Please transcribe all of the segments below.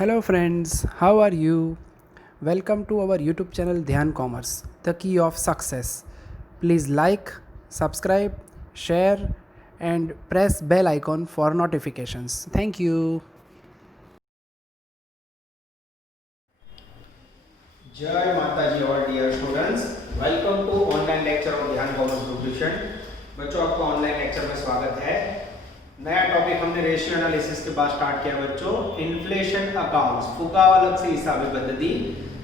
Hello, friends, how are you? Welcome to our YouTube channel Dhyan Commerce, the key of success. Please like, subscribe, share, and press bell icon for notifications. Thank you. जय माता जी और dear students, welcome to online lecture of Dhyan commerce group tuition. बच्चों, आपका online lecture में स्वागत है। नया टॉपिक हमने रेशियो एनालिसिस के बाद स्टार्ट किया बच्चों, इन्फ्लेशन अकाउंट्स, फुकावालक से हिसाबी पद्धति,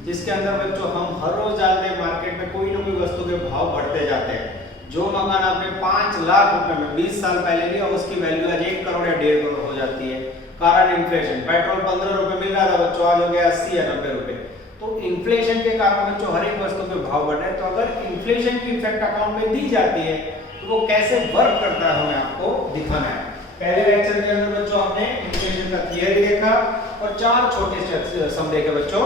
जिसके अंदर बच्चों हम हर रोज जानते हैं मार्केट में कोई ना कोई वस्तु के भाव बढ़ते जाते हैं। जो मकान आपने 5 लाख रुपए में 20 साल पहले लिया, उसकी वैल्यू आज 1 करोड़ या 1.5 करोड़ हो जाती है। कारण इन्फ्लेशन। पेट्रोल 15 रुपए मिल रहा था बच्चों, आज हो गया 80 या 90 रुपए। तो इन्फ्लेशन के कारण बच्चों हर एक वस्तु के भाव बढ़ रहे हैं। तो अगर इन्फ्लेशन की इफेक्ट अकाउंट में दी जाती है तो वो कैसे वर्क करता है, हमें आपको दिखाना है। पहले लेक्चर के अंदर बच्चों हमने इन्फ्लेशन का थियरी देखा और 4 छोटे सम देखे बच्चों।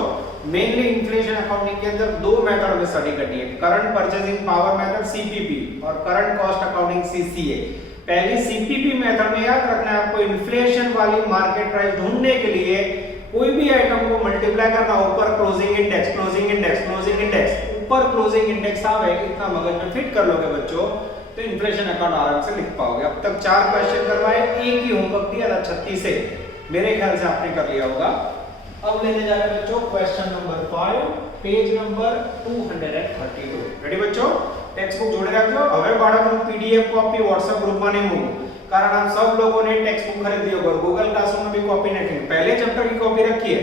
मेनली इन्फ्लेशन अकाउंटिंग के अंदर 2 मेथड में स्टडी करनी है, current purchasing power method CPP और करंट कॉस्ट अकाउंटिंग सीसीए। पहली सीपीपी मेथड में याद रखना है आपको, इन्फ्लेशन वाली मार्केट प्राइस ढूंढने के लिए कोई भी आइटम को मल्टीप्लाई करना, ऊपर closing index, closing index, closing index, ऊपर क्लोजिंग इंडेक्स आवे, इतना मगज में फिट कर लोगे बच्चों तो इन्फ्लेशन अकाउंट आराम से लिख पाओगे। अब तक 4 क्वेश्चन करवाए, एक ही होमवर्क दिया था 36 से, मेरे ख्याल से आपने कर लिया होगा। अब लेने जा रहे हैं बच्चों question number 5, page number 232। Ready बच्चों? टेक्स्ट बुक जोड़े रखो। હવે બાળકોનું PDF कॉपी WhatsApp ग्रुप में नहीं मूको, कारण आप सब लोगों ने टेक्स्ट बुक खरीदी होगी, गूगल क्लासरूम में भी कॉपी नहीं रखी। पहले चैप्टर की कॉपी रखी है,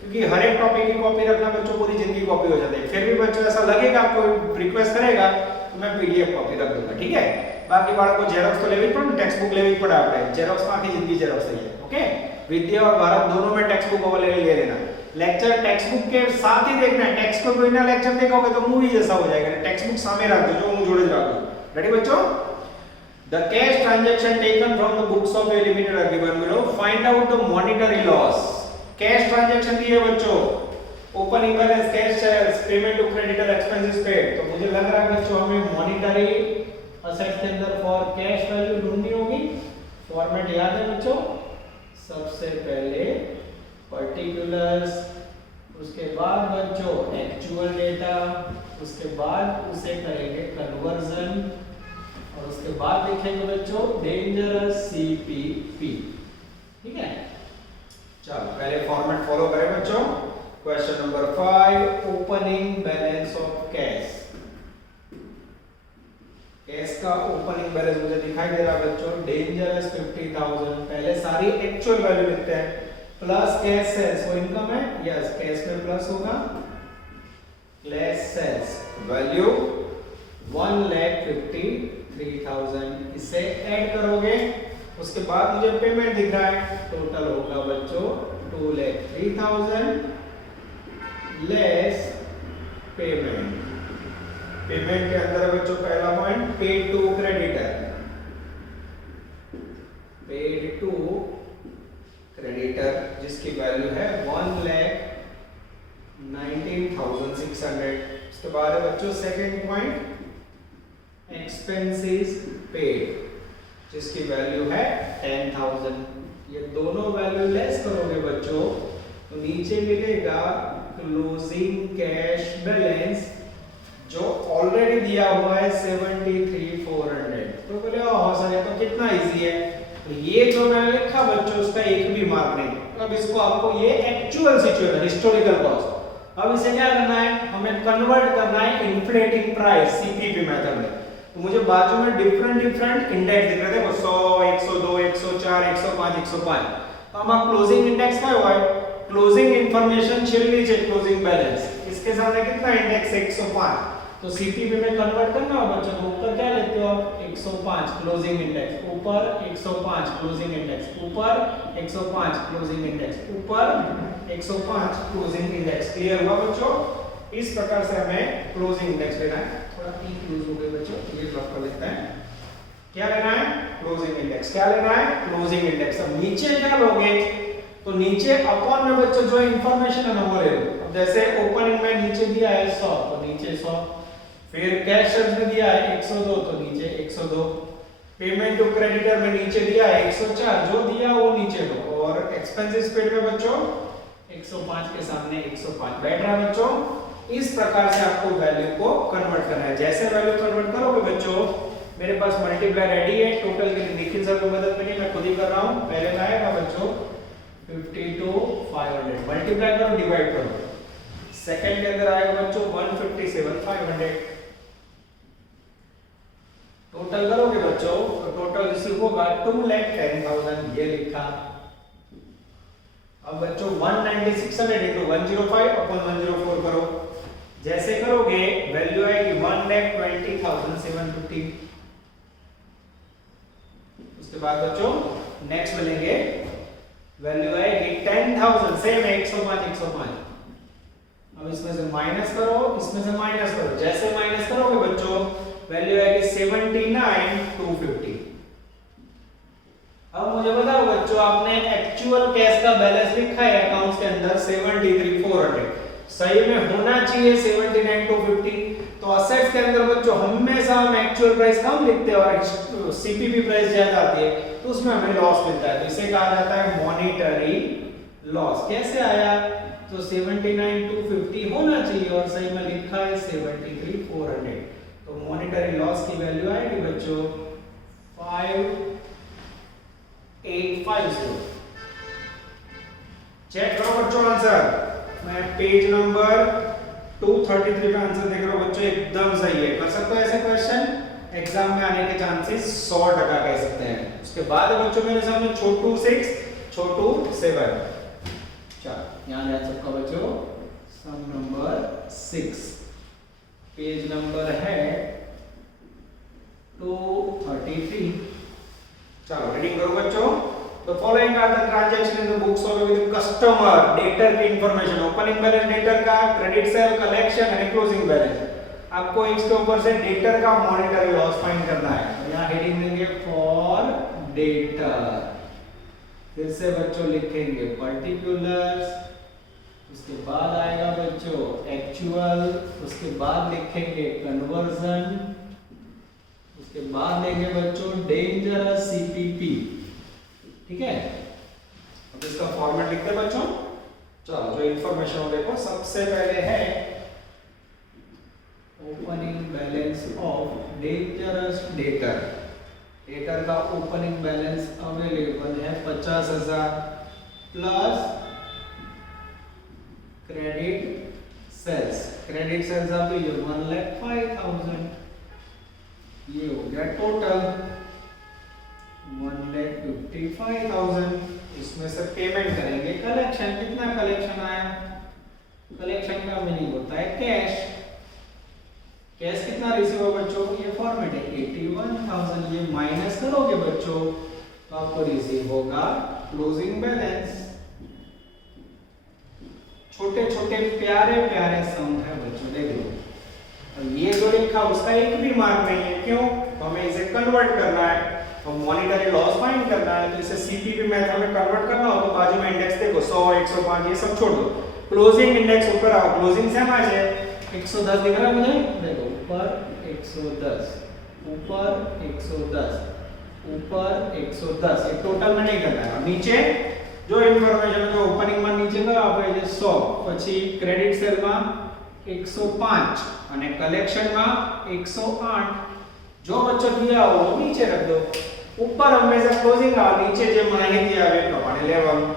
क्योंकि हर एक टॉपिक की कॉपी रखना बच्चों पूरी जिंदगी कॉपी हो जाती है। फिर भी बच्चों ऐसा लगेगा, कोई रिक्वेस्ट करेगा तो मैं PDF कॉपी रख दूंगा, ठीक है। बाकी बाळको जेरोक्स तो लेवी पड़े, टेक्स्ट बुक लेवी पड़े, आपने जेरोक्स में आखी जिंदगी जेरोक्स થઈ है। ओके, विद्या और भारत दोनों में टेक्स्ट बुक अवेलेबल ले लेना। लेक्चर टेक्स्ट बुक के साथ ही देखना है, टेक्स्ट को कोई ना लेक्चर देखोगे तो मूवी जैसा हो जाएगा। टेक्स्ट बुक सामने रख दो, जो मुंह जोड़े रख दो। रेडी बच्चों? The cash transaction taken from the books of A limited are given below. Find out the monetary loss. Cash transaction दी है बच्चों, opening balance, cash sales, payment to creditor, expenses paid। तो मुझे लग रहा है बच्चों हमें monetary asset के अंदर for cash value ढूंढनी होगी। फॉर्मेट याद है बच्चों? सबसे पहले particulars, उसके बाद बच्चों actual data, उसके बाद उसे करेंगे conversion और उसके बाद लिखेंगे बच्चों डेंजरस सीपीपी। ठीक है, चलो पहले फॉर्मेट फॉलो करें बच्चों। Question number 5, opening balance of cash. Cash का ओपनिंग बैलेंस मुझे दिखाई दे रहा है बच्चों, डेंजरस 50,000। पहले सारी एक्चुअल वैल्यू लिखते हैं, प्लस कैश सेल्स, वो इनकम है, यस कैश में प्लस होगा, कैश सेल्स वैल्यू 1,50,3,000, इसे ऐड करोगे। उसके बाद मुझे पेमेंट दिख रहा है, टोटल होगा बच्चों 2,03,000 लेस पेमेंट। पेमेंट के अंदर बच्चों पहला point paid to creditor, paid to creditor जिसकी वैल्यू है 1,19,600। उसके बाद है बच्चों सेकंड पॉइंट एक्सपेंसेस पेड जिसकी वैल्यू है 10,000। ये दोनों वैल्यू लेस करोगे बच्चों तो नीचे मिलेगा क्लोजिंग कैश बैलेंस जो ऑलरेडी दिया हुआ है 73,400। तो बोले ओह सर ये तो कितना इजी है। तो ये जो मैंने लिखा बच्चों उसका एक भी मार्क नहीं। अब इसको आपको ये एक्चुअल सिचुएशन, हिस्टोरिकल कॉस्ट, अब इसे क्या करना है, हमें कन्वर्ट करना है इन्फ्लेटिंग प्राइस सीपीपी मेथड में। तो मुझे बाजू में डिफरेंट इंडेक्स दिख रहे थे, 100, 102, 104, 105, 105। तो हमारा क्लोजिंग इंडेक्स क्या हुआ है, क्लोजिंग इंफॉर्मेशन छिल्ली है क्लोजिंग बैलेंस, इसके सामने कितना इंडेक्स 105। तो सीपीपी में कन्वर्ट करना होगा बच्चों, तो ऊपर क्या लेते हो आप 105 क्लोजिंग इंडेक्स, ऊपर 105 क्लोजिंग इंडेक्स, ऊपर 105 क्लोजिंग इंडेक्स, ऊपर 105 क्लोजिंग इंडेक्स। क्लियर हुआ बच्चों? इस प्रकार से हमें क्लोजिंग इंडेक्स लेना है। थोड़ा ई क्लोज हो गए बच्चों, ये ड्रॉप कर लेते हैं। क्या लेना है, क्लोजिंग इंडेक्स। क्या लेना है, क्लोजिंग इंडेक्स। अब नीचे क्या लोगे, तो नीचे अपॉन में बच्चों जो इंफॉर्मेशन है ना वो ले लो। अब जैसे ओपनिंग में नीचे दिया है 100 तो नीचे 100, फिर कैश सेल्स में दिया है 102 तो नीचे 102, पेमेंट टू क्रेडिटर में नीचे दिया है 104, जो दिया वो नीचे लो। और एक्सपेंसेस पेड में बच्चों 105 के सामने 105 बैठ रहा है बच्चों। इस प्रकार से आपको वैल्यू को कन्वर्ट करना है। जैसे वैल्यू कन्वर्ट करोगे बच्चों, मेरे पास मल्टीप्लाई रेडी है। टोटल के लिए निखिल सर को मदद मिली, मैं खुद ही कर रहा हूं। पहले में आएगा बच्चों 52,500, मल्टीप्लाई करो, डिवाइड करो। सेकंड के अंदर आएगा बच्चों 157,500। टोटल करोगे बच्चों तो टोटल रिसीव होगा 2,10,000, ये लिखा। अब बच्चों 19600 into 105 upon 104 करो। जैसे करोगे वैल्यू आएगी 1,20,750। उसके बाद बच्चों नेक्स्ट मिलेंगे, वैल्यू आएगी 10,000, सेम है 105। अब इसमें से माइनस करो, इसमें से माइनस करो। जैसे माइनस करोगे बच्चों वैल्यू आएगी 79,250। अब मुझे बताओ बच्चों, आपने एक्चुअल कैश का बैलेंस लिखा है अकाउंट्स के अंदर 73,400, सही में होना चाहिए 79,250। तो असेट्स के अंदर बच्चों हमेशा हम एक्चुअल प्राइस कम लिखते हैं और सीपीपी प्राइस ज्यादा आती है, तो उसमें हमें लॉस मिलता है। तो इसे कहा जाता है मॉनेटरी लॉस। कैसे आया? तो 79,250 होना चाहिए और सही में लिखा है 73,400। तो मॉनेटरी लॉस की वैल्यू आएगी बच्चों 5,850। चेक करो बच्चों आंसर। मैं पेज नंबर 233 का आंसर देख रहा हूं बच्चों, एकदम सही है। कर सकते हो ऐसे क्वेश्चन, एग्जाम में आने के चांसेस 100% कह सकते हैं। उसके बाद बच्चों मेरे सामने छोटू 6, छोटू 7। चलो यहां ध्यान सबका बच्चों, सम नंबर 6, पेज नंबर है 233। चलो रीडिंग करो बच्चों। The following are the transaction in the books of with customer, debtor की इंफॉर्मेशन, ओपनिंग बैलेंस डेटर का, credit sale, collection and closing balance. आपको इसके ऊपर से डेटर का मॉनेटरी लॉस फाइंड करना है। तो यहाँ हेडिंग देंगे फॉर डेटर। फिर से बच्चों लिखेंगे पर्टिकुलर्स, उसके बाद आएगा बच्चों एक्चुअल, उसके बाद लिखेंगे कन्वर्जन, उसके बाद लेंगे बच्चों डेंजरस सीपीपी। ठीक है, अब इसका फॉर्मेट लिखते हैं बच्चों। चलो जो इंफॉर्मेशन हो देखो, सबसे पहले है opening balance of dangerous debtor. Debtor का ओपनिंग बैलेंस अवेलेबल है 50,000 plus credit sales. Credit sales अभी 1,05,000, ये हो गया टोटल 1,55,000। इसमें से पेमेंट करेंगे कलेक्शन। कितना कलेक्शन आया? कलेक्शन का मीनिंग होता है कैश। कैश कितना रिसीव हो बच्चों? ये फॉर्मेट है 81,000। ये माइनस करोगे बच्चों तो आपको रिसीव होगा क्लोजिंग बैलेंस। छोटे छोटे प्यारे प्यारे सम है बच्चों, देख लो। और ये जो लिखा उसका एक भी मार्क नहीं है, क्यों? तो हमें इसे कन्वर्ट करना है और मॉनेटरी लॉस फाइंड करना है। तो इसे सीपीपी मेथड में कन्वर्ट करना हो तो बाजू में इंडेक्स देखो 100, 105 ये सब छोड़ दो। क्लोजिंग इंडेक्स ऊपर आओ, क्लोजिंग से हमारे 110 दिख रहा है मुझे, देखो ऊपर 110, ऊपर 110, ऊपर 110। ये टोटल में नहीं करना है। नीचे जो इन्फॉर्मेशन जो ओपनिंग में नीचे का આપણે જે 100 પછી ક્રેડિટ સેલ માં 105 અને કલેક્શન માં 108। जो बच्चों दिया हो वो नीचे रख दो, ऊपर हमेशा क्लोजिंग आ, नीचे जो माहिती आवे प्रमाणे लेવાનું।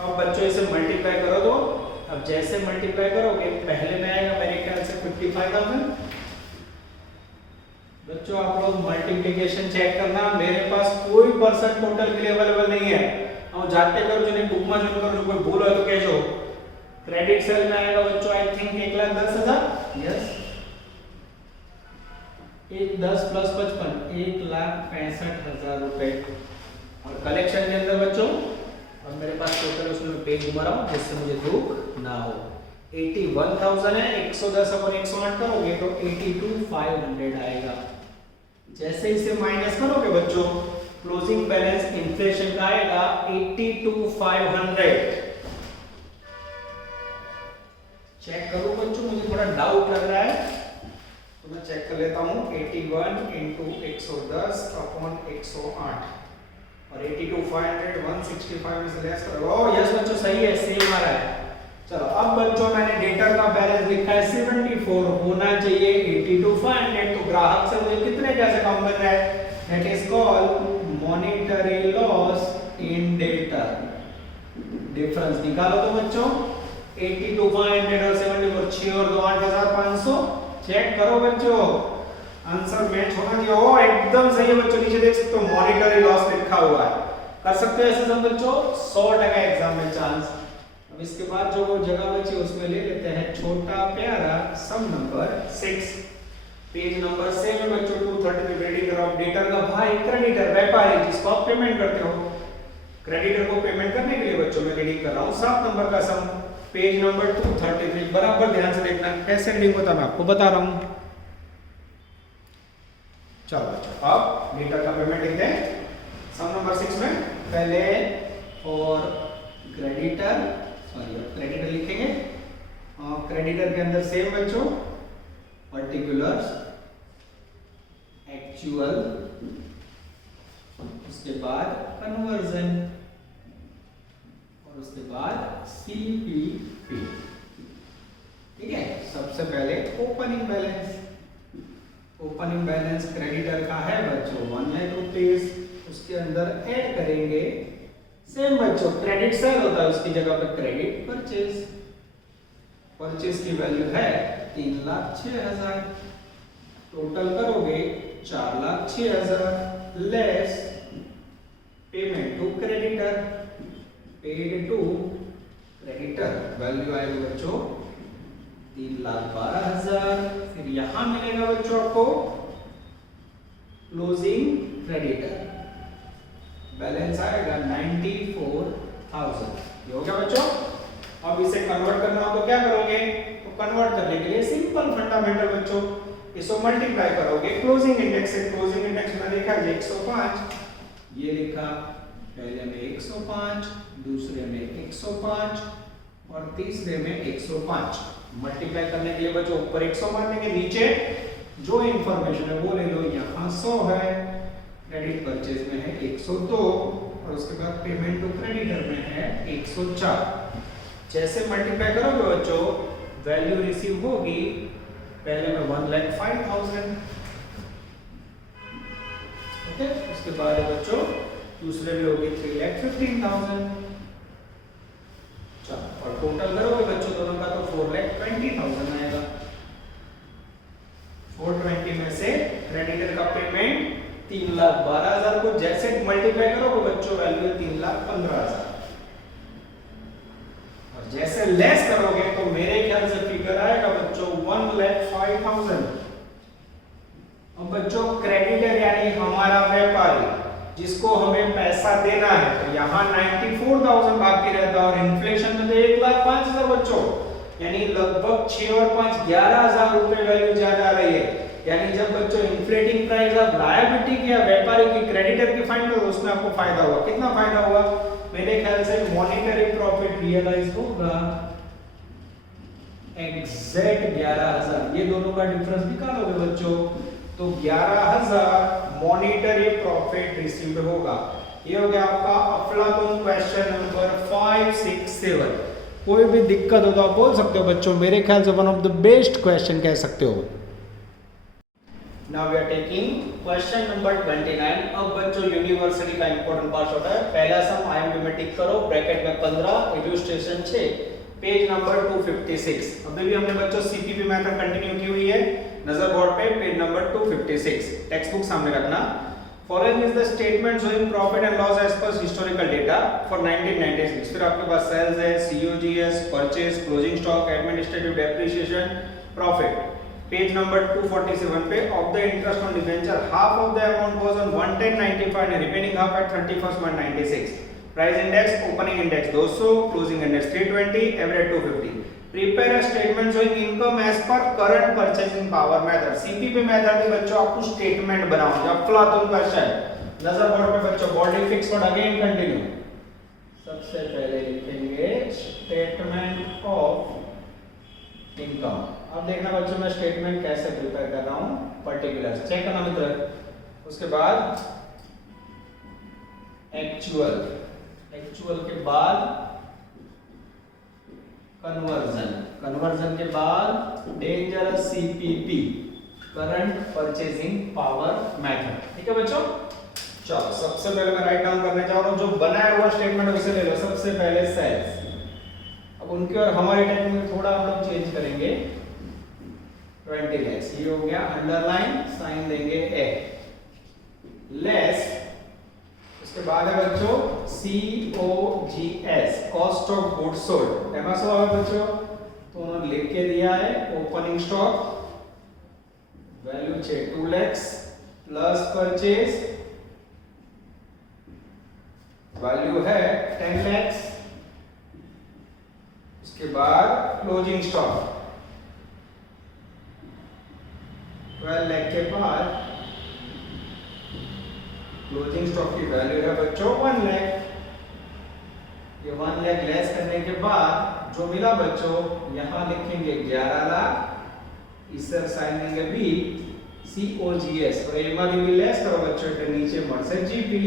अब बच्चों इसे मल्टीप्लाई करो तो अब जैसे मल्टीप्लाई करोगे पहले में आएगा मेरे ख्याल से 55,000। बच्चों आप लोग मल्टीप्लिकेशन चेक करना, मेरे पास कोई परसेंट टोटल के लिए अवेलेबल नहीं है। और जाते करो जो बुक में जो करो, कोई भूल हो तो कहजो। क्रेडिट सेल में आएगा बच्चों आई थिंक 1,10,000, यस 1,10 प्लस 55 1,65,000 रुपए। और कलेक्शन के अंदर बच्चों और मेरे पास टोटल उसमें पेज घुमा रहा हूं जिससे मुझे दुख ना हो। 81,000 है, 110 अपन 108 करोगे तो 82,500 आएगा। जैसे इसे माइनस करोगे बच्चों क्लोजिंग बैलेंस इन्फ्लेशन का आएगा 82,500। चेक करो बच्चों, मुझे थोड़ा डाउट लग रहा है तो मैं चेक कर लेता हूं। 81 into 110 अपॉन 108 और 82,500 165 में से लेस करो। यस बच्चों सही है, सेम आ रहा है। चलो अब बच्चों मैंने डेटर का बैलेंस लिखा है 74, होना चाहिए 82,500, तो ग्राहक से मुझे कितने पैसे कम मिल रहे हैं, that is called monetary loss in debtor. Difference निकालो तो बच्चों, 82,500 और 74, 6 और 2 8,500, चेक करो बच्चों, आंसर मैच होना चाहिए। ओ एकदम सही है बच्चों, नीचे देख सकते हो मॉनेटरी लॉस लिखा हुआ है। कर सकते हो ऐसे सब बच्चों, 100% एग्जाम में चांस। अब इसके बाद जो जगह बची उसमें ले लेते हैं छोटा प्यारा सम नंबर 6, पेज नंबर 7 में बच्चों 233 क्रेडिटर ऑफ डेटर का भाई क्रेडिटर व्यापारी जिसको आप पेमेंट करते हो, क्रेडिटर को पेमेंट करने के लिए बच्चों मैं रीडिंग कर रहा हूं 7 नंबर का सम, पेज नंबर 233। बराबर ध्यान से देखना कैसे रीडिंग होता है, मैं आपको बता रहा हूं। चलो बच्चों अब डेटर का पेमेंट लिखते हैं सम नंबर 6 में। पहले और क्रेडिटर, सॉरी क्रेडिटर लिखेंगे, क्रेडिटर के अंदर सेम बच्चों पर्टिकुलर्स, एक्चुअल, उसके बाद कन्वर्जन और उसके बाद सीपीपी। ठीक है, सबसे पहले opening balance. Opening balance creditor का है बच्चों 1 लाख रुपीस, उसके अंदर ऐड करेंगे सेम बच्चों क्रेडिट सेल होता है उसकी जगह पे क्रेडिट परचेज। परचेज की वैल्यू है 3,06,000, टोटल करोगे 4,06,000 less payment to creditor, paid to creditor, value आएगी बच्चों 3,12,000। फिर यहां मिलेगा बच्चों आपको क्लोजिंग क्रेडिटर, बैलेंस आएगा 94,000। ये हो गया बच्चों। अब इसे कन्वर्ट करना हो तो क्या करोगे, तो कन्वर्ट करने के लिए सिंपल फंडामेंटल बच्चों, इसको मल्टीप्लाई करोगे क्लोजिंग इंडेक्स से। क्लोजिंग इंडेक्स में लिखा है 105, ये लिखा पहले में 105, दूसरे में 105 और तीसरे में 105। मल्टीप्लाई करने के लिए बच्चों ऊपर 100 मारने, नीचे जो इंफॉर्मेशन है वो ले लो। यहाँ 100 है, क्रेडिट परचेज में है 102 और उसके बाद पेमेंट टू क्रेडिटर में है 104। जैसे मल्टीप्लाई करोगे बच्चों वैल्यू रिसीव होगी पहले में 1,05,000, ओके, उसके बाद बच्चों दूसरे में होगी 3,15,000। और टोटल करोगे बच्चों दोनों का तो 4,20,000 आएगा। 420 में से क्रेडिटर का पेमेंट 3,12,000 को जैसे मल्टीप्लाई करोगे बच्चों वैल्यू है 3,15,000 और जैसे लेस करोगे तो मेरे ख्याल से फिगर आएगा बच्चों 1,05,000। अब बच्चों क्रेडिटर यानी हमारा व्यापारी जिसको हमें पैसा देना है, तो यहाँ 94,000 बाकी रहता और इन्फ्लेशन में तो 1,05,000 बच्चों, यानी लगभग 6 और 5 11,000 रुपए वैल्यू ज्यादा आ रही है। यानी जब बच्चों इन्फ्लेटिंग प्राइस ऑफ लायबिलिटी की या व्यापारी की क्रेडिटर की फाइंड करो उसमें आपको फायदा हुआ। कितना फायदा हुआ, मेरे ख्याल से मॉनेटरी प्रॉफिट रियलाइज होगा एग्जैक्ट 11,000। ये दोनों का डिफरेंस निकालोगे बच्चों तो 11,000 मॉनेटरी प्रॉफिट रिसीव्ड होगा। ये हो गया आपका अफलातून क्वेश्चन नंबर 5, 6, 7। कोई भी दिक्कत हो तो आप बोल सकते हो बच्चों, मेरे ख्याल से one of the best question कह सकते हो। Now we are taking question number 29। अब बच्चों यूनिवर्सिटी का इंपॉर्टेंट पार्ट होता है। पहला सम आईएमपी में टिक करो, ब्रैकेट में 15, इलस्ट्रेशन 6, पेज नंबर 256। अभी भी हमने बच्चों सीपीपी मेथड कंटिन्यू की हुई है, नजर बोर्ड पे पेज नंबर 256, टेक्स्ट बुक सामने रखना। Following is the statement showing profit and loss as per historical data for 1996। फिर आपके पास सेल्स है, COGS, purchase, closing stock, administrative depreciation, profit. Page number 247 पे of the interest on debenture half of the amount was on 110.95 and remaining half at 31st March 96। Price index, opening index 200, closing index 320, average 250। Prepare a statement showing income as पर current purchasing power method. CPP method में बच्चों आपको statement बनाओ, अफलातून question. नजर board पे बच्चों, boarding fix for again continue. सबसे पहले लिखेंगे स्टेटमेंट ऑफ इनकम। अब देखना बच्चों मैं स्टेटमेंट कैसे प्रिपेयर कर रहा हूं, पर्टिकुलर चेक करना मित्र। उसके बाद एक्चुअल, एक्चुअल के बाद कन्वर्जन के बाद dangerous CPP, current purchasing power method. ठीक है बच्चों, चलो सबसे पहले मैं राइट डाउन करने जा रहा हूं, जो बनाया हुआ स्टेटमेंट है उसे ले लो। सबसे पहले सेल्स, अब उनके और हमारे टाइप में थोड़ा हम लोग चेंज करेंगे। 20 लेस, ये हो गया अंडरलाइन, साइन देंगे ए, लेस, उसके बाद है बच्चों COGS, cost of goods sold. एमा सो है बच्चों, तो उन्होंने लिख के दिया है opening stock value 2 lakhs plus purchase value है 10 lakhs, उसके बाद क्लोजिंग स्टॉक 12 लाख के बाद क्लोजिंग स्टॉक की वैल्यू है बच्चों 1 लाख। ये 1 लाख लेस करने के बाद जो मिला बच्चों, यहां लिखेंगे 11 लाख, इसे साइन देंगे बी COGS, और ए मादी भी लेस करो बच्चों, इधर नीचे मर से जीपी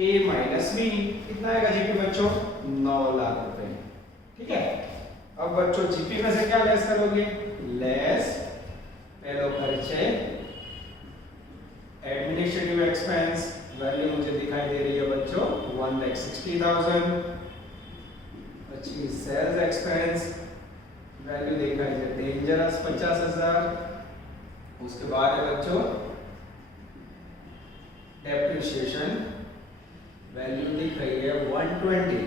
ए माइनस बी, कितना आएगा जीपी बच्चों 9 लाख रुपए। ठीक है, अब बच्चों जीपी में से क्या लेस करोगे, लेस पहले खर्चे, एडमिनिस्ट्रेटिव एक्सपेंस वैल्यू मुझे दिखाई दे रही है बच्चों 1,60,000, अच्छी सेल्स एक्सपेंस वैल्यू दिखाई दे डेंजरस 50,000, उसके बाद है बच्चों डेप्रिसिएशन वैल्यू दिख रही है 120,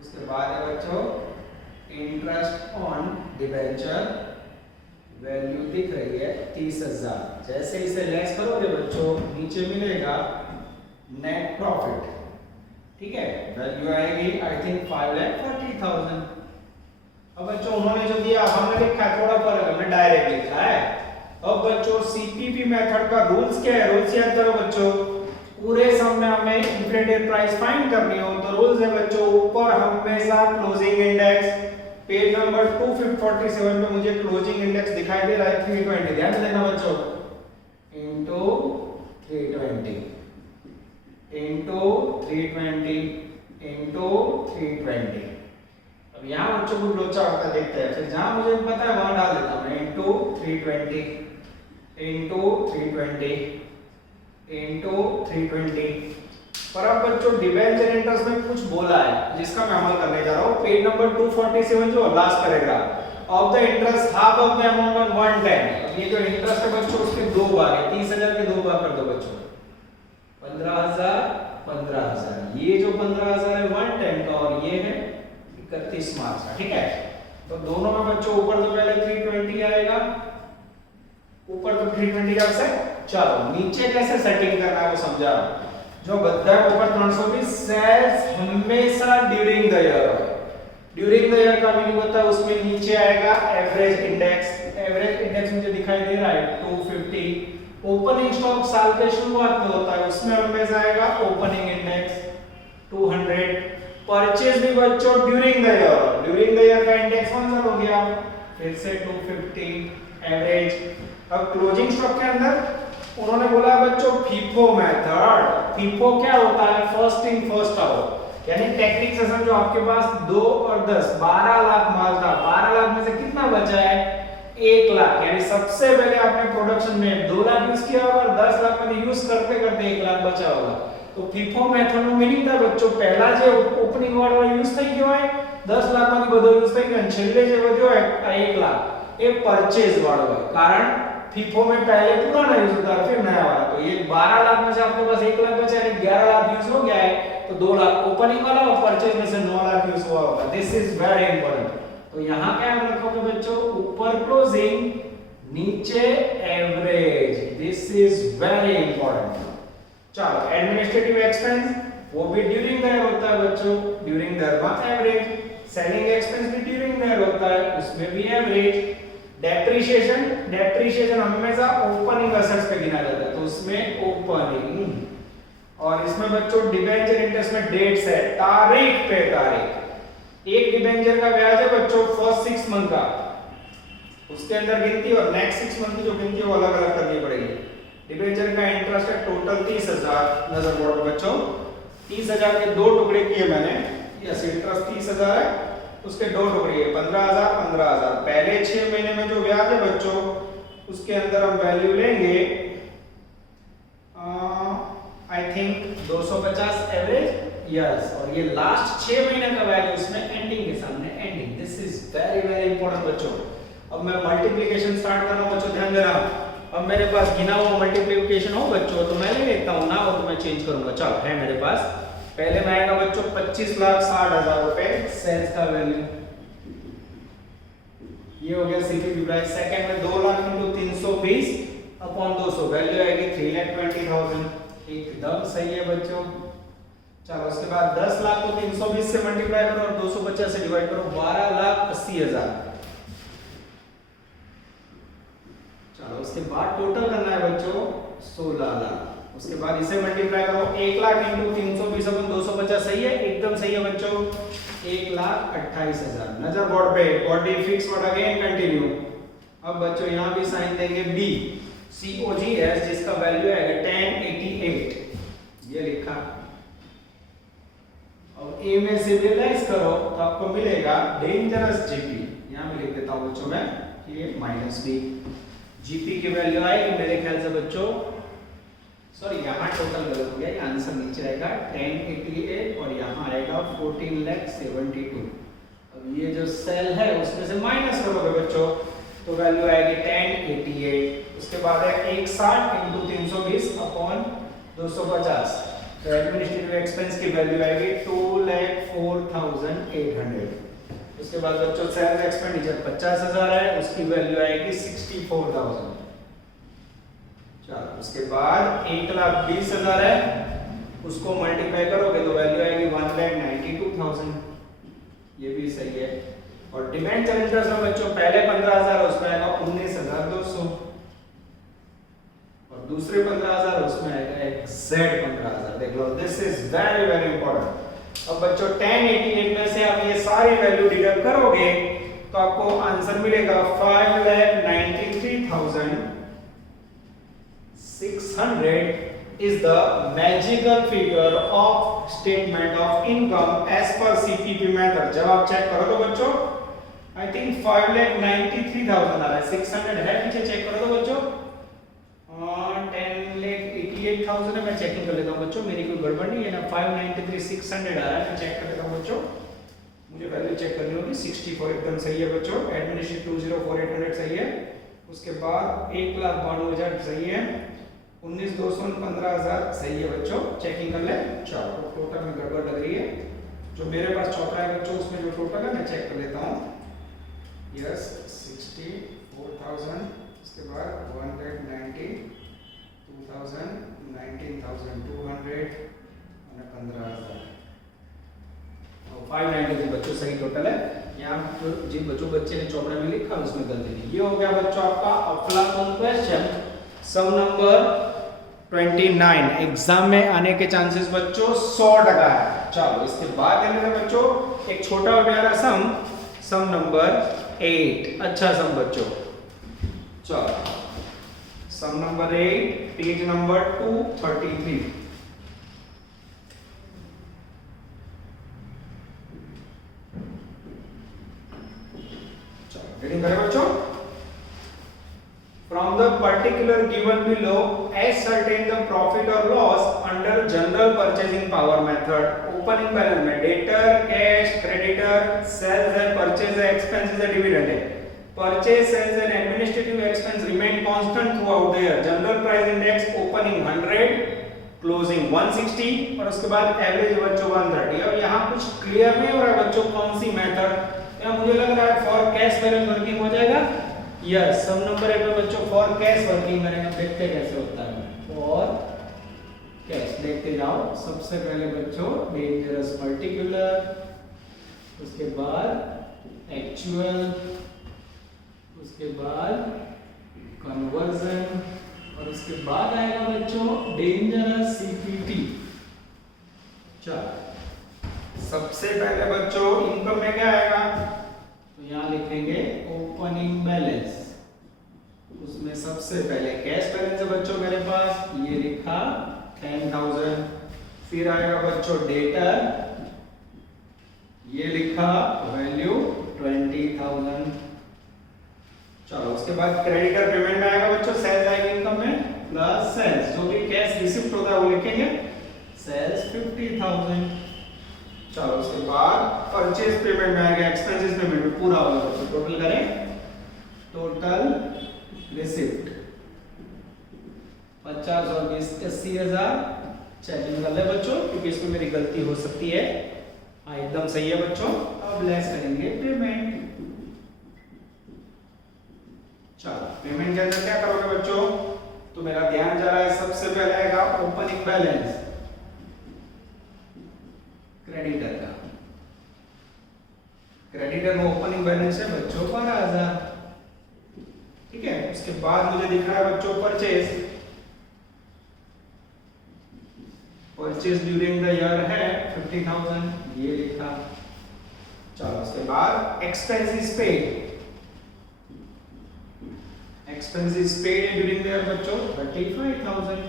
उसके बाद है बच्चों इंटरेस्ट ऑन डिबेंचर वैल्यू दिख रही है 30,000। जैसे इसे लेस करोगे बच्चों, नीचे मिलेगा नेट प्रॉफिट। ठीक है, वैल्यू आएगी आई थिंक 5,40,000। अब बच्चों उन्होंने जो दिया हमने लिखा है थोड़ा फर्क, हमने डायरेक्ट लिखा है। अब बच्चों सीपीपी मेथड का रूल्स क्या है, रूल्स याद करो बच्चों। पूरे सम में हमें इंफ्लेटेड प्राइस फाइंड करनी हो तो रूल्स है बच्चों, ऊपर हमेशा क्लोजिंग इंडेक्स, पेज नंबर 247 पे मुझे क्लोजिंग इंडेक्स दिखाई दे रहा है 320, ध्यान देना बच्चों, इनटू 320 इनटू 320 इनटू 320। अब यहाँ बच्चों को लोचा होता है, देखते हैं, फिर जहां मुझे पता है वहां डाल देता हूं मैं, इनटू 320 इनटू 320 इनटू 320। पर अब बच्चों डिबेंचर इंटरेस्ट में कुछ बोला है जिसका मैं अमल करने जा रहा हूं। पेज नंबर 247 जो last paragraph, of the interest half of the amount on 110। अब ये जो इंटरेस्ट है बच्चों उसके दो भाग है, 30,000 के दो भाग कर दो बच्चों, 15,000 ये जो 15,000 है 110 का और ये है 31 मार्च का। ठीक है, तो दोनों में बच्चों ऊपर तो पहले 320 आएगा, ऊपर तो 320 का से, चलो नीचे कैसे सेटिंग करना है वो समझा। जो बद्दा है ऊपर 320 सेल्स हमेशा during the year, during the year का मीनिंग होता है उसमें नीचे आएगा एवरेज इंडेक्स, एवरेज इंडेक्स मुझे दिखाई दे रहा है 250। ओपनिंग स्टॉक साल के शुरुआत में होता है, उसमें हमेशा आएगा ओपनिंग इंडेक्स 200। परचेज भी बच्चों during the year, during the year का इंडेक्स कौन सा हो गया, फिर से 250 एवरेज। अब क्लोजिंग स्टॉक के अंदर उन्होंने बोला बच्चों फीफो मेथड। फीफो क्या होता है, फर्स्ट इन फर्स्ट आउट, यानी टेक्निक से समझो आपके पास 2 और 10 12 लाख माल था, 12 लाख में से कितना बचा है 1 लाख, यानी सबसे पहले आपने प्रोडक्शन में 2 लाख यूज किया होगा और 10 लाख में यूज करते करते 1 लाख बचा होगा। तो फीफो मेथड નું मीनिंग था बच्चों, પહેલા જે ઓપનિંગ વાળો યુઝ થઈ ગયો હોય 10 લાખમાંથી બધો યુઝ થઈ ગયો, છેલ્લે જે વધ્યો હોય 1 લાખ એ પરચેઝ વાળો હોય, કારણ फीफो में पहले पुराना यूज होता है फिर नया वाला। तो ये 12 लाख में से आपके पास 1 लाख बचा है, 11 लाख यूज हो गया है, तो 2 लाख ओपनिंग वाला और परचेज में से 9 लाख यूज हुआ होगा। This is very important. तो यहां क्या रखोगे बच्चों, ऊपर क्लोजिंग नीचे average, this is very important. चलो एडमिनिस्ट्रेटिव एक्सपेंस वो भी ड्यूरिंग द ईयर होता है बच्चों, ड्यूरिंग द ईयर में एवरेज। सेलिंग एक्सपेंस भी ड्यूरिंग द ईयर होता है, उसमें भी एवरेज। डेप्रिसिएशन, डेप्रिसिएशन हमेशा ओपनिंग एसेट्स पे गिना जाता है, तो उसमें ओपनिंग। और इसमें बच्चों डिबेंचर इंटरेस्ट में डेट्स है, तारीख पे तारीख। एक डिबेंचर का ब्याज है बच्चों फर्स्ट 6 मंथ का, उसके अंदर गिनती और नेक्स्ट 6 मंथ की जो गिनती है वो अलग अलग करनी पड़ेगी। डिबेंचर का इंटरेस्ट है टोटल 30,000, नजर बोर्ड में बच्चों 30,000 के 2 टुकड़े किए मैंने, यस इंटरेस्ट 30,000 है, उसके दो टुकड़े 15,000 15,000। पहले 6 महीने में जो ब्याज है बच्चों उसके अंदर हम वैल्यू लेंगे आई थिंक 250 एवरेज यस, और ये लास्ट 6 महीने का वैल्यू इसमें एंडिंग के सामने ending. This is very very important बच्चों। अब मैं मल्टीप्लिकेशन स्टार्ट कर रहा हूं बच्चों, ध्यान देना। अब मेरे पास गिना हुआ मल्टीप्लिकेशन हो बच्चों तो मैं ले लेता हूं ना, हो तो मैं चेंज करूंगा। चलो है मेरे पास, पहले में आएगा बच्चों 25,60,000 रुपए सेल्स का वैल्यू, ये हो गया सीपीपी प्राइस। सेकंड में 2 लाख इंटू 320 अपॉन 200 वैल्यू आएगी 3,20,000, एकदम सही है बच्चों। चलो उसके बाद 10 लाख को 320 से मल्टीप्लाई करो और 250 से डिवाइड करो, 12,80,000। चलो उसके बाद टोटल करना है बच्चों 16 लाख। उसके बाद इसे मल्टीप्लाई करो, 1 लाख इंटू 320 अपॉन 250 सही है, एकदम सही है बच्चों, 1,28,000। नजर बोर्ड पे, body fix word again continue. अब बच्चों यहां भी साइन देंगे बी COGS जिसका वैल्यू आएगा 1088, ये लिखा। अब ए में से रियलाइज करो तो आपको मिलेगा डेंजरस जीपी, यहां भी लिख देता हूं बच्चों मैं ये -b। जीपी की वैल्यू आएगी मेरे ख्याल से बच्चों, सॉरी यहां टोटल गलत हो गया, ये आंसर नीचे आएगा 1088 और यहां आएगा 14,72,000। अब ये जो सेल है उसमें से माइनस करोगे बच्चों तो वैल्यू आएगी 1088। उसके बाद है 160 इंटू 320 अपॉन 250, तो एडमिनिस्ट्रेटिव एक्सपेंस की वैल्यू आएगी 2,04,800। उसके बाद बच्चों सेल्स एक्सपेंडिचर 50,000 है, उसकी वैल्यू आएगी 64,000। चलो उसके बाद 1,20,000 है, उसको मल्टीप्लाई करोगे तो वैल्यू आएगी 1,92,000, ये भी सही है। और डिमांड चैलेंजर्स में बच्चों पहले 15,000 उसमें आएगा 19,200 और दूसरे 15,000 उसमें आएगा एग्जैक्ट 15,000। देख लो, this is very very important. अब बच्चों 1088 में से आप ये सारी वैल्यू डिडक्ट करोगे तो आपको आंसर मिलेगा 5,93,600 is the magical figure of statement of income as per CPP method। जब आप चेक करो तो बच्चों आई थिंक 5,93,000 आ रहा है, 600 है पीछे, चेक करो तो बच्चों 10,88,000 है। मैं चेकिंग कर लेता हूं बच्चों, मेरी कोई गड़बड़ नहीं है ना, 5,93,600 आ रहा है, मैं चेक कर लेता हूं बच्चों, मुझे वैल्यू चेक करनी होगी। 64 एकदम सही है बच्चों, एडमिनिस्ट्रेटिव 2,04,800 सही है। उसके बाद 1,92,000 सही है, 19,200 15,000 सही है बच्चों, चेकिंग कर ले। चलो टोटल में गड़बड़ लग रही है, जो मेरे पास चौथा है बच्चों उसमें जो टोटल है मैं चेक कर लेता हूं। यस 64,000, उसके बाद 1,92,000, 19,200 और 15,000 और 593 बच्चों सही टोटल है। यहाँ जो जिन बच्चे ने चौपड़े में लिखा उसमें गलती नहीं। ये हो गया बच्चों आपका अफलातून क्वेश्चन, सम नंबर 29। एग्जाम में आने के चांसेस बच्चों 100% है। चलो इसके बाद है बच्चों एक छोटा और प्यारा सम नंबर 8, अच्छा सम बच्चों। चलो सम नंबर 8, पेज नंबर 233। चलो रीडिंग करें बच्चों। From the particular given below, ascertain the profit or loss under general purchasing power method. Opening balance में debtor, cash, creditor, sales and purchase expenses and dividend है। Purchase, sales and administrative expense remain constant throughout the year. General price index opening 100, closing 160 और उसके बाद average बच्चों 130। और यहाँ कुछ clear नहीं हो रहा है बच्चों कौन सी method, यहाँ मुझे लग रहा है for cash balance working हो जाएगा। यस सम नंबर 8 में बच्चों फॉर कैश वर्किंग करेंगे, देखते कैसे होता है। फॉर कैश देखते जाओ। सबसे पहले बच्चों डेंजरस पर्टिकुलर, उसके बाद एक्चुअल, उसके बाद कन्वर्जन और उसके बाद आएगा बच्चों डेंजरस सीपीटी। चलो सबसे पहले बच्चों इनकम में क्या आएगा, तो यहां लिखेंगे ओपनिंग बैलेंस। उसमें सबसे पहले कैश बैलेंस है बच्चों मेरे पास, ये लिखा 10,000। फिर आएगा बच्चों डेटर, ये लिखा वैल्यू 20,000। चलो उसके बाद क्रेडिटर पेमेंट में आएगा बच्चों, सेल्स आएगी इनकम में प्लस सेल्स, जो भी कैश रिसिप्ट होता है वो लिखेंगे सेल्स 50,000। चलो उसके बाद परचेज पेमेंट में आएगा, एक्सपेंसेस पेमेंट में पूरा होगा बच्चों। टोटल करें, टोटल रिसिप्ट 50 और 20 80,000। चेकिंग कर ले बच्चों, क्योंकि इसमें मेरी गलती हो सकती है। हाँ एकदम सही है बच्चों। अब लेस करेंगे पेमेंट। चलो पेमेंट के अंदर क्या करोगे बच्चों, तो मेरा ध्यान जा रहा है सबसे पहले आएगा ओपनिंग बैलेंस क्रेडिटर का। क्रेडिटर में ओपनिंग बैलेंस है बच्चों 12,000, ठीक है। उसके बाद मुझे दिख रहा है बच्चों purchase, purchase during the year है 50,000, ये लिखा। चलो उसके बाद expenses paid, expenses paid during the year बच्चों 35,000।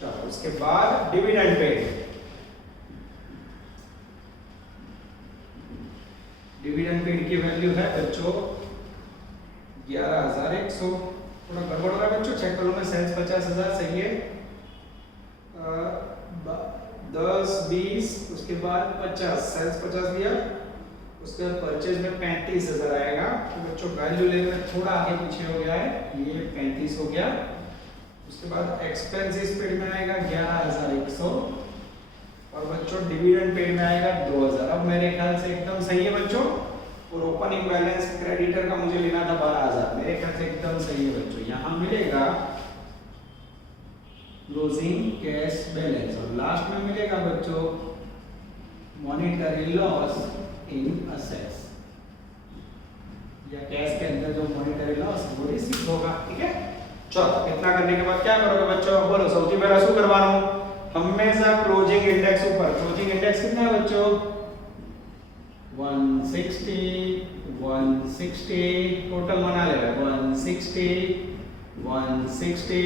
चलो उसके बाद डिविडेंड पेड, डिविडेंड पेड की वैल्यू है बच्चों 11,100। थोड़ा गड़बड़ हो रहा है बच्चों, चेक करो मैं। सेल्स 50,000 सही है, 10 20 उसके बाद 50, सेल्स 50 दिया, उसके बाद परचेज में 35,000 आएगा। तो बच्चों वैल्यू लेने में थोड़ा आगे पीछे हो गया है, ये 35 हो गया। उसके बाद एक्सपेंसेस पेड में आएगा 11,100 और बच्चों डिविडेंड पेड में आएगा 2,000। अब मेरे ख्याल से एकदम सही है बच्चों। और ओपनिंग बैलेंस क्रेडिटर का मुझे लेना था 12,000, मेरे ख्याल से एकदम सही है बच्चों। यहाँ मिलेगा क्लोजिंग कैश बैलेंस और लास्ट में मिलेगा बच्चों मॉनेटरी लॉस इन असेट्स, या कैश के अंदर जो मॉनेटरी लॉस वो रिसीव होगा, ठीक है। चलो इतना करने के बाद क्या करोगे बच्चों, बोलो। सबसे पहले शू करवाना हूं, हमेशा क्लोजिंग इंडेक्स ऊपर। क्लोजिंग इंडेक्स कितना है बच्चों 160, 160 टोटल बना लेगा 160, 160,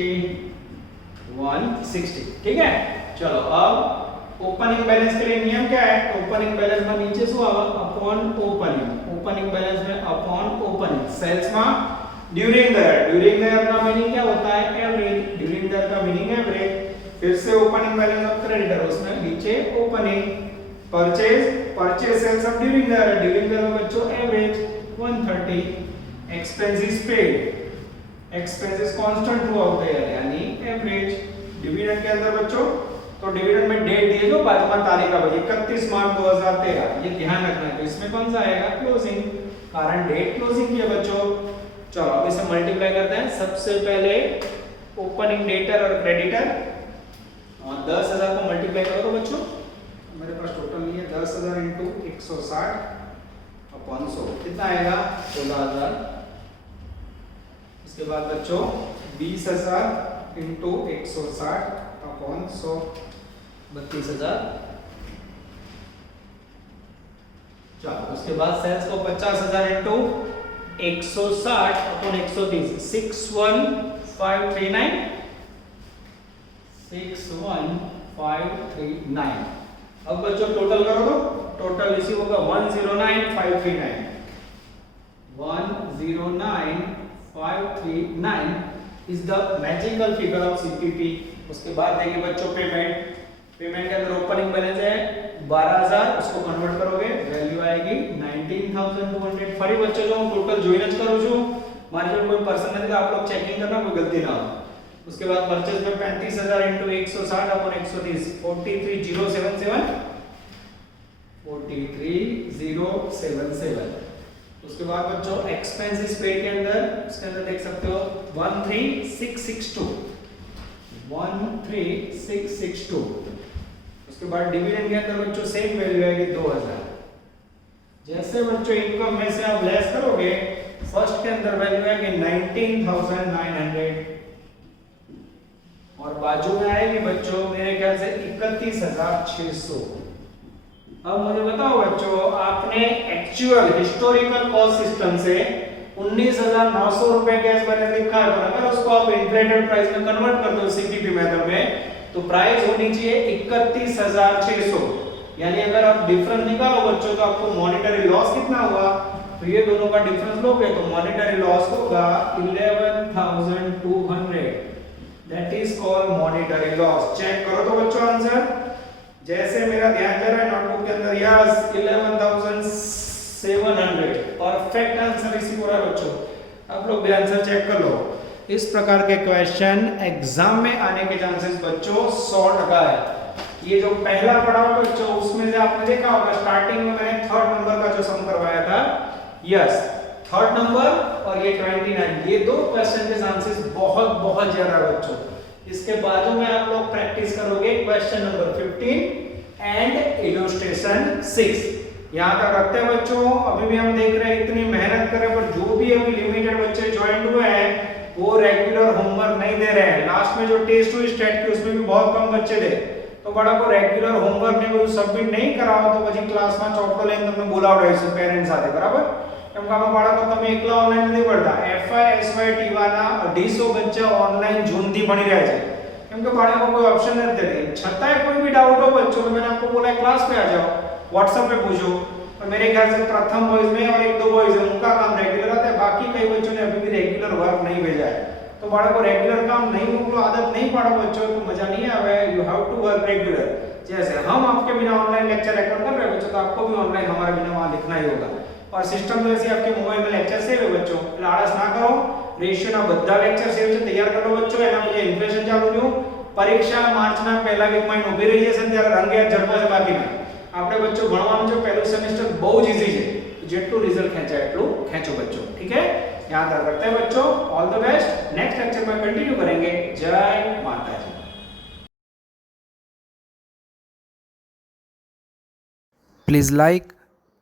160, ठीक है। चलो अब ओपनिंग बैलेंस के लिए नियम क्या है, ओपनिंग बैलेंस में नीचे શું આવે अपॉन ओपनिंग, ओपनिंग बैलेंस में अपॉन ओपनिंग। सेल्स में during the year, during the year का मीनिंग क्या होता है एवरेज, ड्यूरिंग द ईयर का मीनिंग एवरेज। फिर से ओपनिंग बैलेंस ऑफ क्रेडिटर, उसमें नीचे opening. Purchase, purchase sales of during the year, during the year में बच्चों average 130। Expenses paid, expenses constant throughout the year यानी एवरेज। डिविडेंड के अंदर बच्चों तो डिविडेंड में डेट दिए जो बाद में तारीख का 31 मार्च 2013, ये ध्यान रखना है। तो इसमें कौन सा आएगा क्लोजिंग, कारण डेट क्लोजिंग की है बच्चों। चलो अब इसे मल्टीप्लाई करते हैं। सबसे पहले ओपनिंग डेटर और क्रेडिटर, और 10,000 को मल्टीप्लाई करो तो बच्चों मेरे पास टोटल नहीं है, 10,000 इंटू 160 अपॉन 100 कितना आएगा 16,000। इसके बाद बच्चों 20,000 इंटू 160 अपॉन 100 32,000। चलो उसके बाद सेल्स को 50,000 इंटू 160 अपॉन 130 61539, 61539। अब बच्चों टोटल करो तो टोटल रिसीव होगा 109,539, 109,539 is the magical figure of CPP. उसके बाद देंगे बच्चों पेमेंट, पेमेंट के अंदर ओपनिंग बैलेंस है 12,000, उसको कन्वर्ट करोगे वैल्यू आएगी 19,200। फरी बच्चों जो टोटल જોઈને જ કરું છું, મારી જોડે કોઈ पर्सन નથી તો आप लोग चेकिंग करना, कोई गलती ना हो। उसके बाद परचेज में 35,000 इंटू 160 अपॉन 130 43077, 43077। उसके बाद बच्चों एक्सपेंसेस पेड के अंदर, उसके अंदर देख सकते हो 13662, 13662। उसके बाद डिविडेंड के अंदर बच्चों सेम वैल्यू आएगी 2,000। जैसे बच्चों इनकम में से आप लेस करोगे, फर्स्ट के अंदर वैल्यू आएगी 19,900 और बाजू में आएगी बच्चों मेरे ख्याल से 31,600। अब मुझे बताओ बच्चों, आपने एक्चुअल हिस्टोरिकल कॉस्ट सिस्टम से 19,900 रुपए कैश बैलेंस लिखा है, पर अगर उसको आप इन्फ्लेटेड प्राइस में कन्वर्ट कर दो सीपीपी मेथड में, तो प्राइस होनी चाहिए 31,600। यानी अगर आप डिफरेंस निकालो बच्चों तो आपको मॉनेटरी लॉस कितना हुआ, तो ये दोनों का डिफरेंस लोगे तो मॉनेटरी लॉस होगा 11,200, that is called monetary loss. Check करो तो बच्चों आंसर, जैसे मेरा ध्यान जा रहा है नोटबुक के अंदर, यस 11,700 परफेक्ट आंसर इसी को रहा बच्चों। आप लोग भी आंसर चेक कर लो। इस प्रकार के क्वेश्चन एग्जाम में आने के चांसेस बच्चों 100% है। ये जो पहला पढ़ा हुआ बच्चों उसमें से आपने देखा होगा स्टार्टिंग में मैंने थर्ड नंबर का जो सम करवाया था, यस थर्ड नंबर और ये 29, ये दो क्वेश्चन के चांसेस बहुत बहुत ज्यादा बच्चों। इसके बाजू में आप लोग प्रैक्टिस करोगे क्वेश्चन नंबर 15 एंड इलस्ट्रेशन 6। यहां तक रखते हैं बच्चों। अभी भी हम देख रहे हैं इतनी मेहनत कर रहे हैं, पर जो भी अभी लिमिटेड बच्चे ज्वाइन हुए हैं वो रेगुलर होमवर्क नहीं दे रहे हैं। लास्ट में जो टेस्ट हुई स्टेट की उसमें भी बहुत कम बच्चे थे, तो बड़ा को रेगुलर होमवर्क ने वो सबमिट नहीं कराओ तो પછી ક્લાસમાં ચોપડો લઈને તમને બોલાવડાવીશું પેરેન્ટ્સ સાથે, બરાબર? કેમ કે આમાં બાળકો તમે એકલા ઓનલાઈન નથી ભણતા, FI SY ટીવાના 250 બચ્ચા ઓનલાઈન જૂનથી ભણી રહ્યા છે, કેમ કે બાળકો કોઈ ઓપ્શન નથી દેતી। છતાંય કોઈ भी डाउट हो बच्चों तो मैंने आपको बोला क्लास पे आ जाओ, व्हाट्सएप पे पूछो। और मेरे ख्याल से प्रथम बॉयज में और एक दो बॉयज है उनका काम रेगुलर आता है, बाकी कई बच्चों ने अभी भी रेगुलर वर्क नहीं भेजा है। तो बाळको रेगुलर काम नहीं मोकलो, आदत नहीं पाड़ो बच्चों तो मजा नहीं आवे। You have to work regular. जैसे हम आपके बिना ऑनलाइन लेक्चर रिकॉर्ड कर रहे हैं बच्चों, तो आपको भी ऑनलाइन हमारे बिना वहां लिखना ही होगा। और सिस्टम तो ऐसे आपके मोबाइल में लेक्चर सेव है बच्चों, એટલે આળસ ના કરો। રેશિયો ના બધા લેક્ચર સેવ છે, તૈયાર કરો બચ્ચો। એના પછી ઇન્ફ્લેશન ચાલુ થયું, પરીક્ષા માર્ચના પહેલા વીકમાં ઊભી રહી જશે, ત્યારે રંગે ઝડપા છે બાકી ના। આપણે બચ્ચો ભણવાનું છે, પહેલું સેમેસ્ટર બહુ જ ઈઝી છે, જેટલું રિઝલ્ટ ખેંચાય એટલું ખેંચો बच्चों, ठीक है? याद रखते हैं बच्चों। All the best. Next lecture में कंटिन्यू करेंगे। जय माता जी। Please like,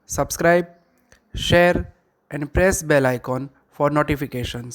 subscribe, share and press bell icon for notifications.